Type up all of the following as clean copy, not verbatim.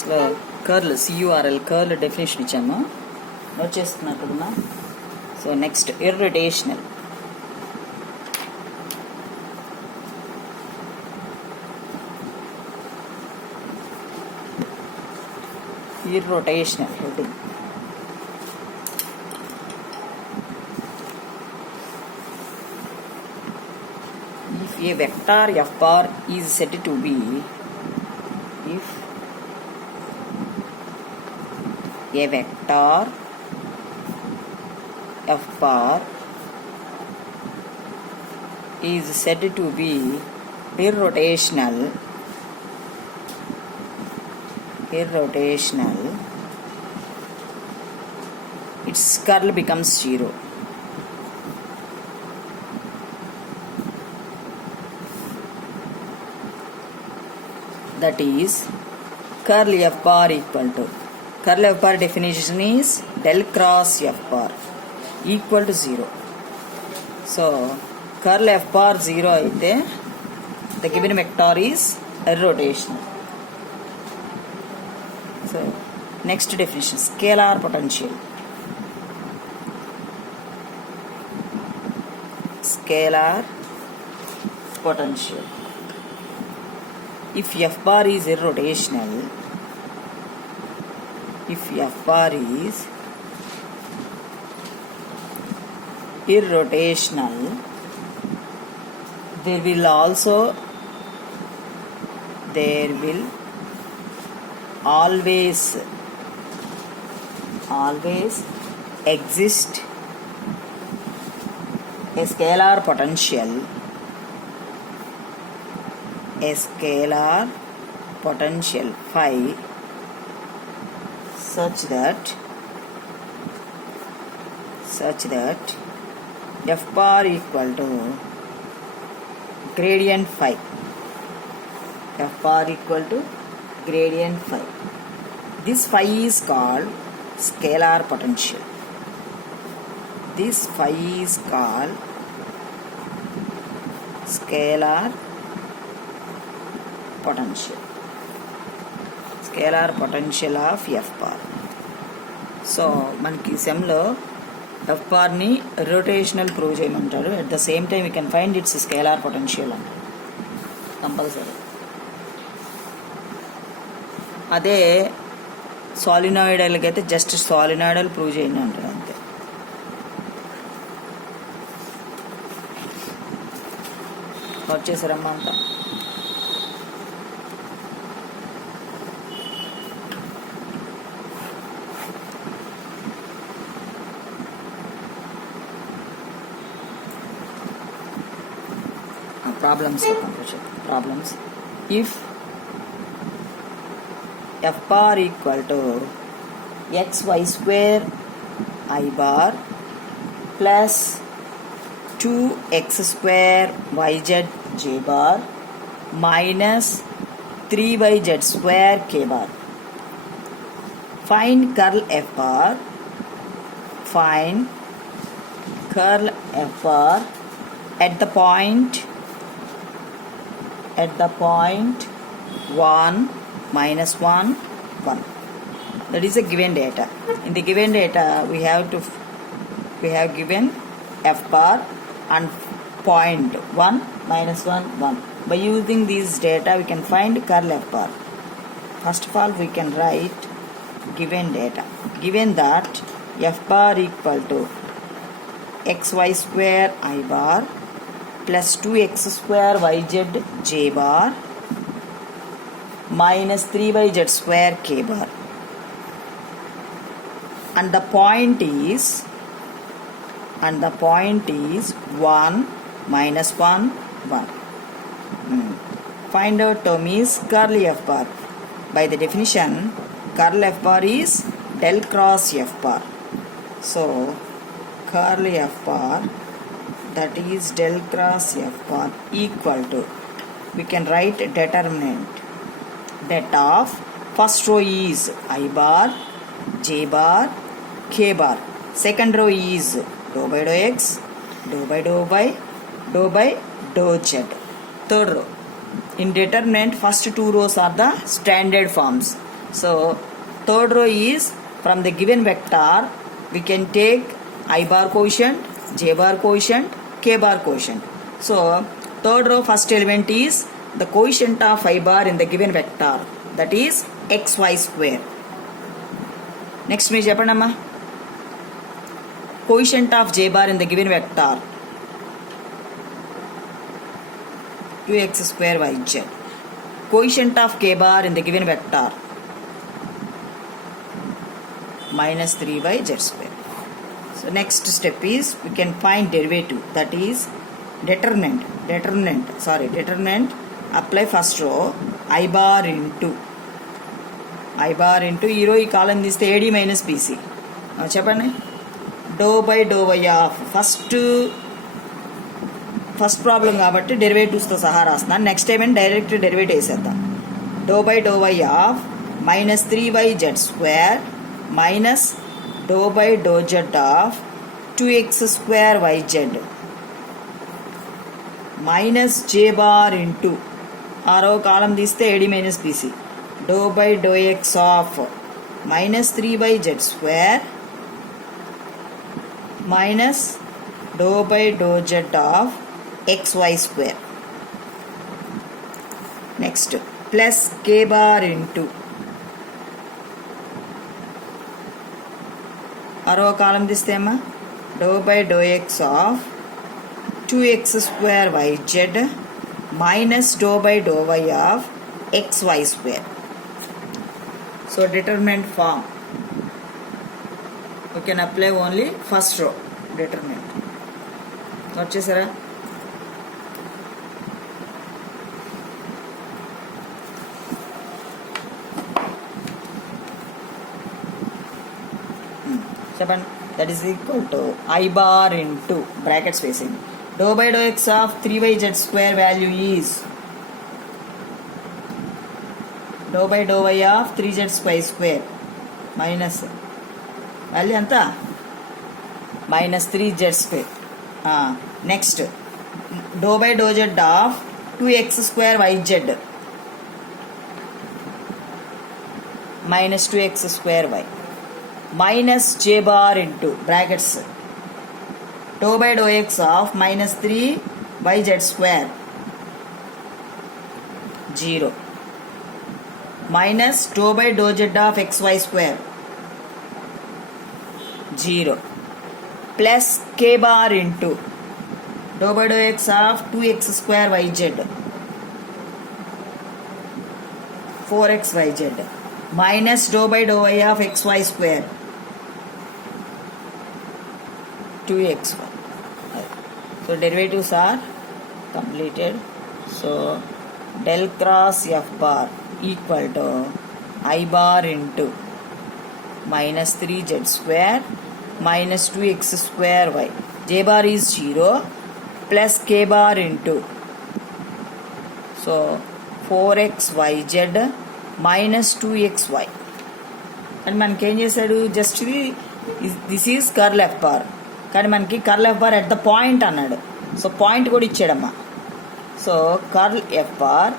So curl CURL curl definition ఇచ్చాము, note చేసుకున్నట్టున్నా. So next irrotational. Irrotational heading. If a vector f bar is said to be, if a vector f bar is said to be irrotational, its curl becomes 0. That is, curl f bar equal to, curl f bar definition is del cross f bar equal to 0. So curl f bar 0 అయితే the given vector is irrotational. So next definition, scalar potential. Scalar potential. If f bar is irrotational, there will always exist a scalar potential phi such that f bar equal to gradient phi. F bar equal to gradient phi. This phi is called scalar potential. This phi is called scalar potential. Scalar potential of f bar. So మనకి సెమ్లో f bar ని rotational prove చేయమంటారు. At the same time we can find its scalar potential అంటారు కంపల్సరీ. అదే సాలినాయిడల్కి అయితే జస్ట్ సాలినాయిడల్ ప్రూవ్ చేయండి అంటారు అంతే. వచ్చేసారమ్మా అంతా. problems. If f bar equal to xy square I bar plus 2x square yz j bar minus 3yz square k bar. Find curl f bar. Find curl f bar at the point 1 minus 1 1. That is a given data. In the given data we have given f bar and point 1 minus 1 1. By using these data we can find curl f bar. First of all we can write given data. Given that f bar equal to xy square I bar plus 2x square yz j bar minus 3yz square k bar, and the point is 1 minus 1 1. Find out term is curl f bar. By the definition, curl f bar is del cross f bar. So curl f bar, that is del cross f bar equal to, we can write determinant. Det of first row is I bar, j bar, k bar. Second row is dou by dou x, dou by dou y, dou by dou z. Third row. In determinant, first two rows are the standard forms. So third row is from the given vector we can take I bar quotient, j bar quotient, k bar quotient. So third row first element is the quotient of I bar in the given vector, that is xy square. Next మీరు చెప్పండి అమ్మా, quotient of j bar in the given vector 2x square yz. Quotient of k bar in the given vector minus 3yz square. So next step is we can find derivative, that is determinant. Apply first row I bar into ఈ row ఈ column తీస్తే AD minus BC. చెప్పండి, do by do why of first problem కాబట్టి డెరివేటివ్స్తో సహా రాస్తున్నాను. Next ఏమైనా direct derivative వేసేద్దాం. Do by do why of minus 3yz square minus do by do Z of 2x square yz minus j bar into ఆరో column తీస్తే AD minus BC. Do by do x of minus 3yz square minus do by do Z of xy square. Next plus k bar into ఆరో column తీస్తే అమ్మా do by do x of 2x square yz minus do by do why of xy square. So determinant form we can apply only first row determinant. వచ్చేసారా? చెప్పండి, that is equal to I bar into bracket spacing do by do x of 3yz square value is do by do why of 3z square minus value ఎంత minus 3z square. Next do by do Z of 2x square yz minus 2x square y minus j bar into brackets do by do x of minus 3yz square 0 minus do by do Z of xy square 0 plus k bar into do by do x of 2x square yz 4xyz minus do by do y of xy square 2xy. So derivatives are completed. So del cross f bar equal to I bar into minus 3z square minus 2x square y. J bar is 0 plus k bar into so 4xyz minus 2xy. and మనకి ఏం చేశాడు, just this is curl F bar, కానీ మనకి curl F bar at the point అన్నాడు. So point కూడా ఇచ్చాడమ్మా. So curl F bar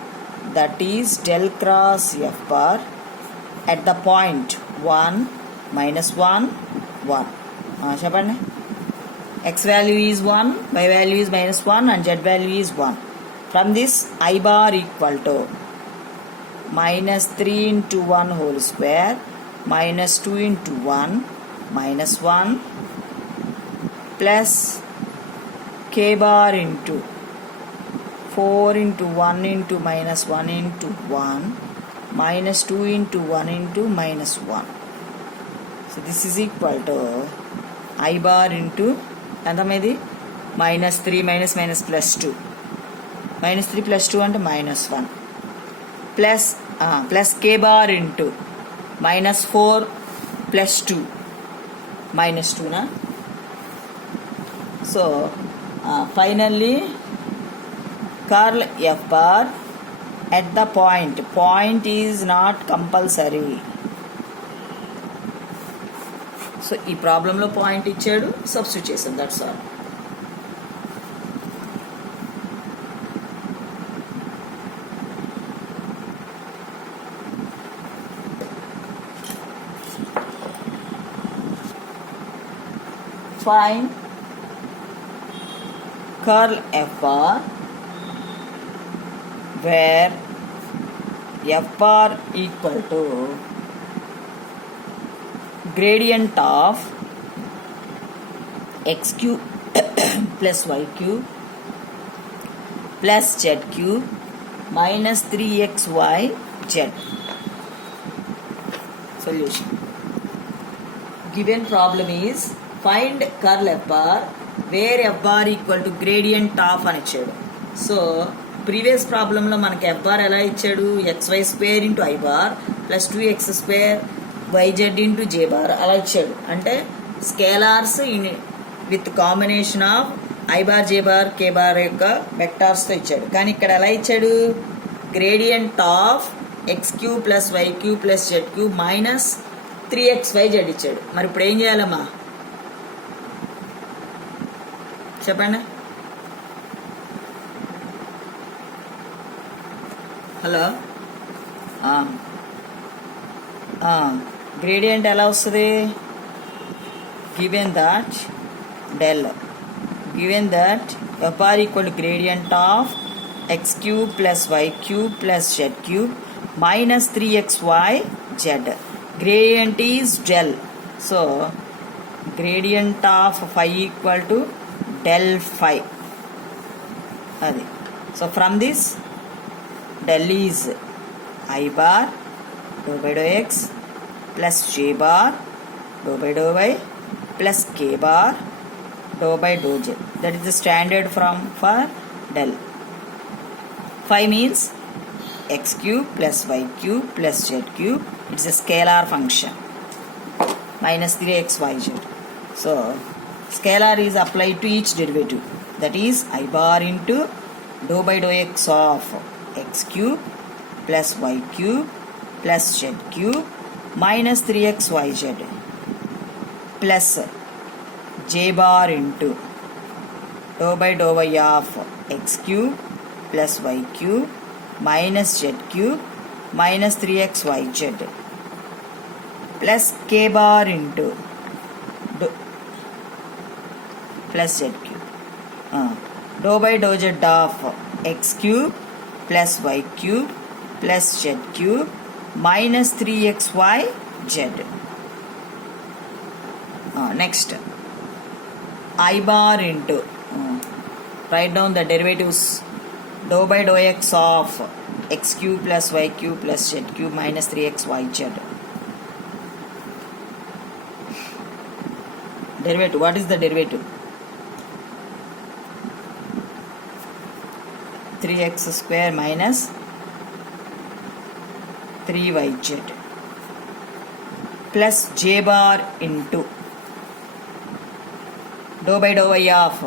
that is del cross F bar at the point 1 minus 1 1. చెప్పండి, x value is 1, y value is minus 1 and z value is 1. From this I bar equal to minus 3 into 1 whole square minus 2 into 1 minus 1 plus k bar into 4 into 1 into minus 1 into 1 minus 2 into 1 into minus 1. So this is equal to I bar into ఎంతమైంది minus 3 minus minus plus 2 minus 3 plus 2 అంటే minus 1 plus k bar into minus 4 plus 2 minus 2 na. So finally curl f bar at the point is not compulsory. So ఈ ప్రాబ్లంలో పాయింట్ ఇచ్చాడు, సబ్స్టిట్యూట్ చేసాం, that's all. find curl f bar where f bar equal to gradient of x cube plus y cube plus z cube minus 3xy z. Solution. Given problem is find curl f bar where f bar equal to gradient of అని ఇచ్చాడు. So previous ప్రాబ్లంలో మనకి f bar ఎలా ఇచ్చాడు, xy square into i bar plus 2x square yz into j bar అలా ఇచ్చాడు. అంటే scalars with combination of i bar j bar k bar యొక్క వెక్టార్స్తో ఇచ్చాడు. కానీ ఇక్కడ ఎలా ఇచ్చాడు, gradient of x cube plus y cube plus z cube minus 3xyz ఇచ్చాడు. మరి ఇప్పుడు ఏం చేయాలమ్మా చెప్పండి. హలో, గ్రేడియంట్ ఎలా వస్తుంది, given that del given that f bar equal to gradient of x cube plus y cube plus z cube minus 3xy z. Gradient is del. So gradient of phi equal to del phi. Adi. So from this del is I bar dou by dou x plus j bar dou by dou y plus k bar dou by dou z. That is the standard form for del. Phi means x cube plus y cube plus z cube. It's a scalar function. Minus 3xyz. So scalar is applied to each derivative. That is I bar into dou by dou x of x cube plus y cube plus z cube minus 3xyz plus j bar into dou by dou y of x cube plus y cube minus z cube minus 3xyz plus k bar into plus z cube dou by dou z of x cube plus y cube plus z cube minus 3xyz. Next I bar into write down the derivatives dou by dou x of x cube plus y cube plus z cube minus 3xyz. Derivative, what is the derivative? 3x square minus 3yz plus j bar into dou by dou y of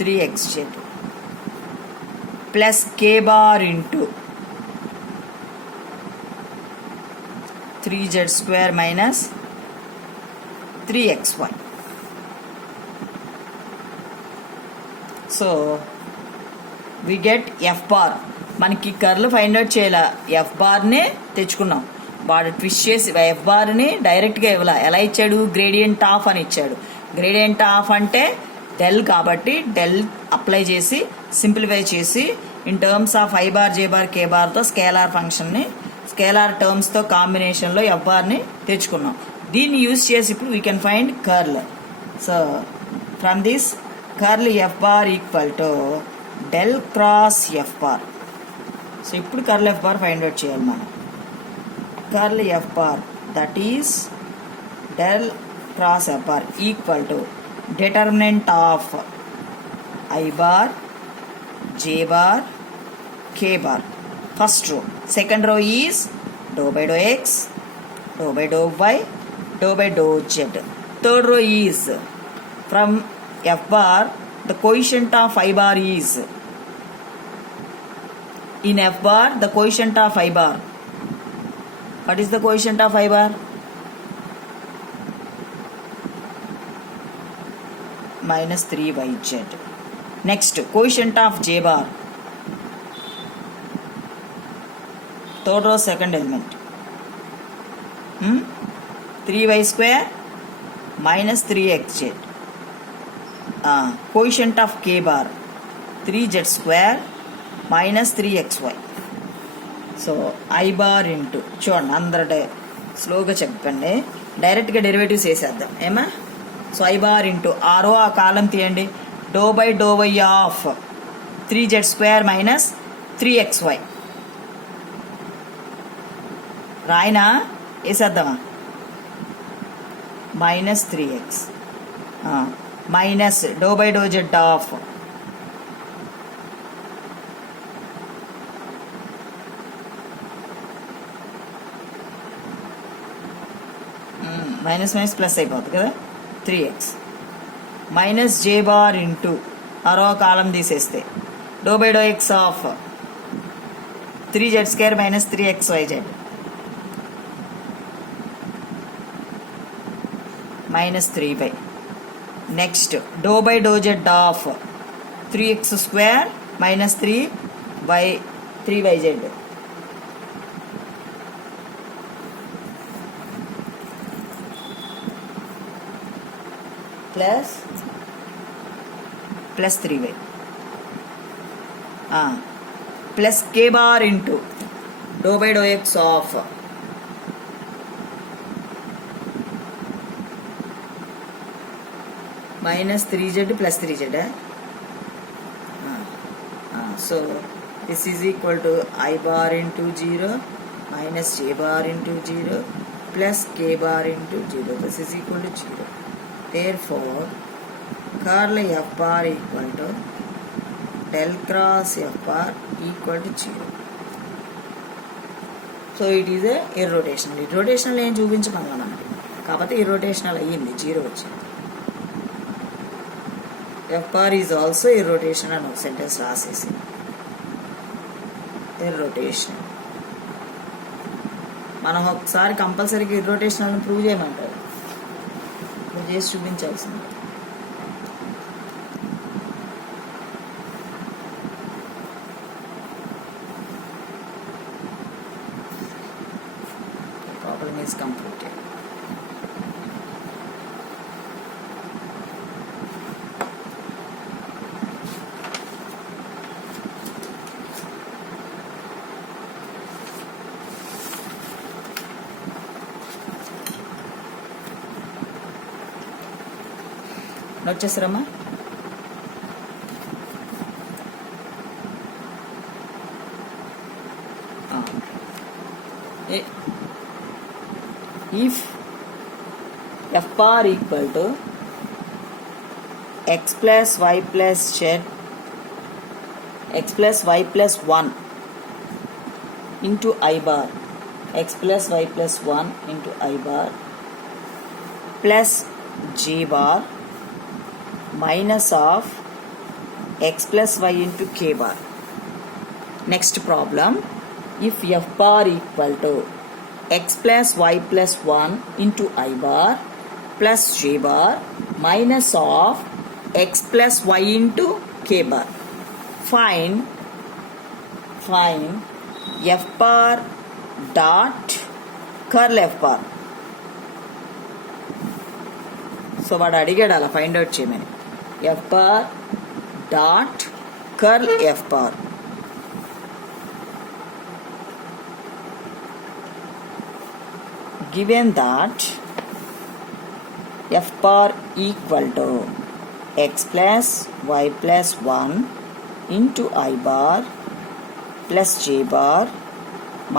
3xz plus k bar into 3z square minus 3xy. So we get f bar. మనకి curl find out చేయాల, ఎఫ్ బార్నే తెచ్చుకున్నాం. వాడు ట్విస్ట్ చేసి ఎఫ్ బార్ని డైరెక్ట్గా ఇవ్వాల. ఎలా ఇచ్చాడు, గ్రేడియంట్ ఆఫ్ అని ఇచ్చాడు. గ్రేడియంట్ ఆఫ్ అంటే డెల్ కాబట్టి డెల్ అప్లై చేసి సింప్లిఫై చేసి in terms of I bar J bar K బార్తో స్కేలార్ ఫంక్షన్ని స్కేలార్ టర్మ్స్తో కాంబినేషన్లో ఎఫ్ బార్ని తెచ్చుకున్నాం. దీన్ని యూజ్ చేసి ఇప్పుడు we can find curl. So from this curl F bar equal to del cross F bar. So ఇప్పుడు curl F bar find out చేయాలి మనం. Curl F bar that is del cross F bar equal to determinant of I bar, J bar, K bar. First row. Second row is dou by dou x, dou by dou y, dou by dou z. Third row is from F bar, the quotient of I bar is in F bar, the quotient of I bar. What is the quotient of I bar? Minus 3yz. Next, quotient of j bar. Third row, second element. 3y square minus 3xz. Quotient of k bar 3z square minus 3xy. So I bar into చూడండి అందరూ స్లోగా చెప్పండి, డైరెక్ట్గా డెరివేటివ్స్ వేసేద్దాం ఏమా. So I bar into ఆరో ఆ కాలం తీయండి, do by do why of 3z square minus 3xy. రాయినా వేసేద్దామా, minus 3x minus do by do Z of minus minus plus అయిపోతుంది కదా 3x minus j bar into ఆరో కాలం తీసేస్తే do by do x of 3z square minus 3xyz minus 3y. Next do by do Z of 3x square minus 3yz plus 3y plus k bar into do by do x of minus 3z plus 3z. So this is equal to I bar into 0 minus j bar into 0 plus k bar into 0. This is equal to 0. Therefore curl f bar equal to del cross f bar equal to 0. So it is a irrotational. Irrotational ఏం చూపించమన్నా మనకి, కాకపోతే irrotational అయ్యింది 0 వచ్చింది. f bar is also irrotational అని ఒక సెంటెన్స్ రాసేసి irrotational. మనం ఒకసారి కంపల్సరీగా irrotational అని ప్రూవ్ చేయమంటారు, ప్రూవ్ చేసి చూపించాల్సింది. Problem is completed. వచ్చేసారమ్మా. If F bar equal to x plus why plus z x plus why plus 1 into I bar x plus why plus 1 into I bar plus g bar minus of x plus y into k bar. Next problem, if f bar equal to x plus y plus 1 into I bar plus j bar minus of x plus y into k bar. Find f bar dot curl f bar. So వాడు అడిగాడు అలా find out చేయమని. f bar dot curl f bar. Given that f bar equal to x plus y plus 1 into I bar plus j bar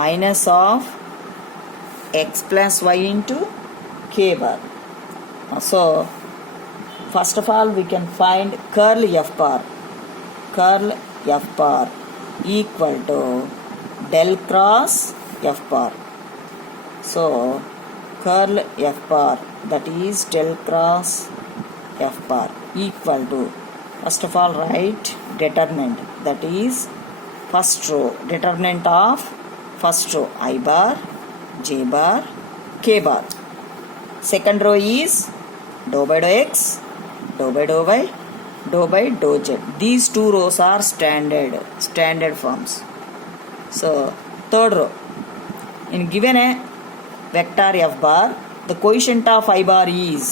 minus of x plus y into k bar. So first of all we can find curl f bar. Curl f bar equal to del cross f bar. So curl f bar, that is del cross f bar, equal to, first of all write determinant, that is first row, determinant of first row I bar, j bar, k bar. Second row is dou by dou x, dou by dou y, dou by dou z. These two rows are standard forms. So third row, in given a vector f bar, the quotient of I bar is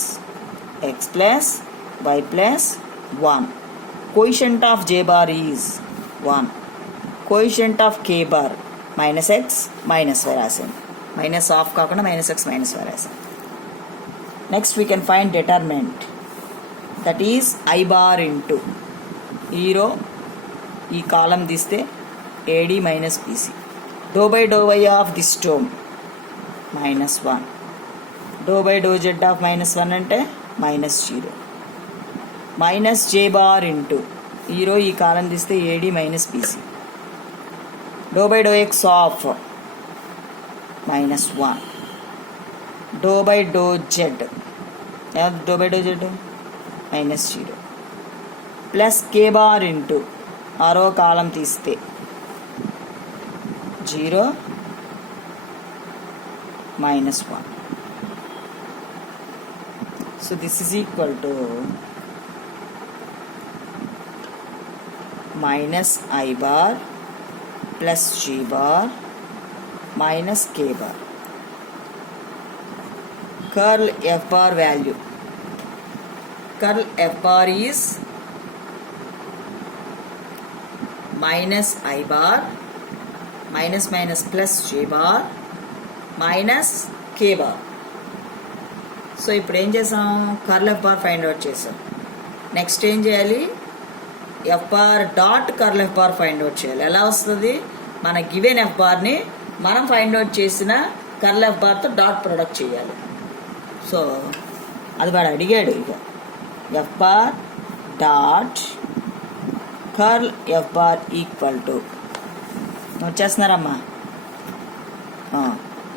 x plus y plus 1. Quotient of j bar is 1. Quotient of k bar minus x minus y రాసాను. Minus of కాకుండా minus x minus y రాసాను. Next we can find determinant, that is i bar into ఈ row ఈ column తీస్తే AD minus BC. Do by do why of this term -1. Do by do Z of -1 అంటే -0. Minus j bar into ఈ row ఈ column తీస్తే AD minus BC. Do by do x of -1. Do by do z, do by do z -0. Plus k bar into ఆరో column తీస్తే 0 -1. So this is equal to minus I bar plus G bar minus K bar. Curl F bar value. Curl F bar is minus I bar minus minus plus J bar minus K bar. So ఇప్పుడు ఏం చేసాం, curl F bar find out చేసాం. Next ఏం చేయాలి, F bar dot curl F bar find out చేయాలి. ఎలా వస్తుంది, మన గివెన్ ఎఫ్ బార్ని మనం ఫైండ్ అవుట్ చేసిన కర్ల్ ఎఫ్ బార్తో డాట్ ప్రొడక్ట్ చేయాలి. సో అది వాడు అడిగాడు. ఇక F bar dot curl F bar equal to, note చేస్తున్నారమ్మా,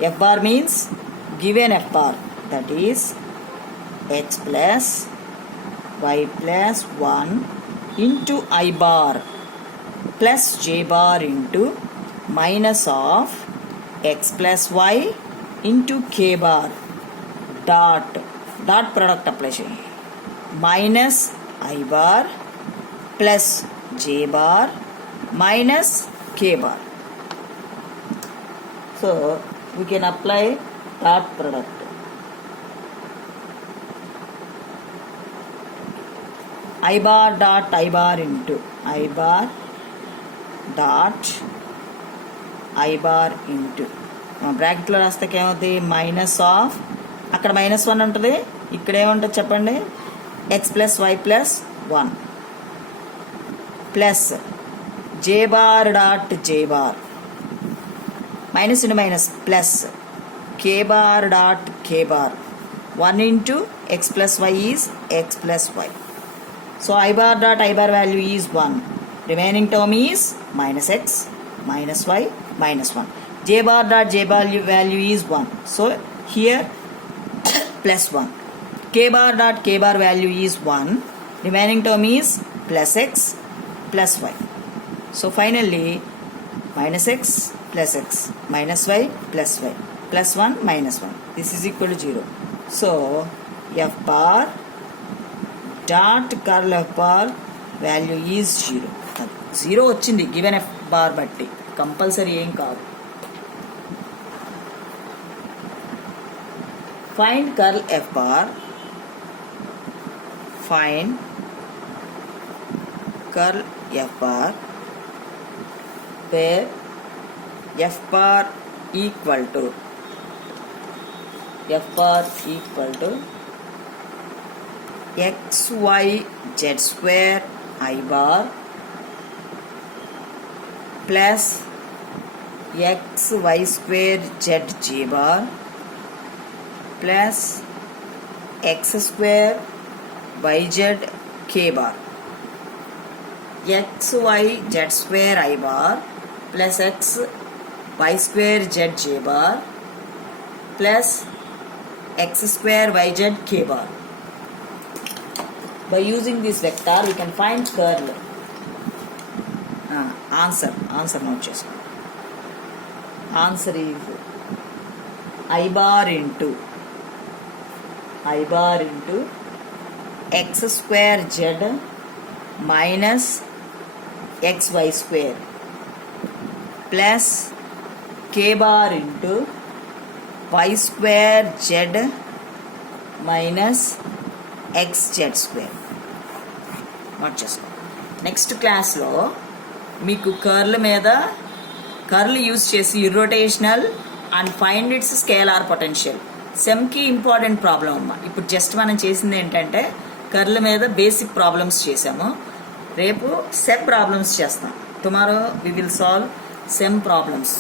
F bar means given F bar, that is x plus y plus 1 into I bar plus j bar into minus of x plus y into k bar dot product apply చేయండి. minus I bar plus j bar minus k bar. So we can apply dot product. I bar dot I bar into I bar dot I bar into బ్రాకెట్లో రాస్తే ఏమవుతుంది, minus of, అక్కడ -1 ఉంటుంది, ఇక్కడ ఏముంటుంది చెప్పండి, x plus why plus 1 plus j bar dot j bar minus into minus plus k bar dot k bar 1 into x plus y is x plus y. So I bar dot I bar value is 1. Remaining term is minus x minus y minus 1. J bar dot J bar value is 1. So here plus 1. K bar dot K bar value is 1. Remaining term is plus x plus y. So finally minus x plus x minus y plus y plus 1 minus 1. This is equal to 0. So F bar dot curl F bar value is 0. 0 వచ్చింది given F bar బట్టి, compulsory ఏం కాదు. Find curl F bar, find curl F bar where F bar equal to x y z square I bar plus x y square z j bar plus x square y z k bar. x y z square I bar plus x y square z j bar plus x square y z k bar. By using this vector we can find curl. Answer note chesko. Answer is I bar into x square z minus xy square plus k bar into y square z minus X Z square. Note చేసుకో. Next క్లాస్లో మీకు curl use చేసి irrotational and find its scalar potential. సెమ్కి important problem అమ్మ. ఇప్పుడు జస్ట్ మనం చేసింది ఏంటంటే కర్ల్ మీద బేసిక్ ప్రాబ్లమ్స్ చేసాము. రేపు సెమ్ ప్రాబ్లమ్స్ చేస్తాం. Tomorrow we will solve same problems.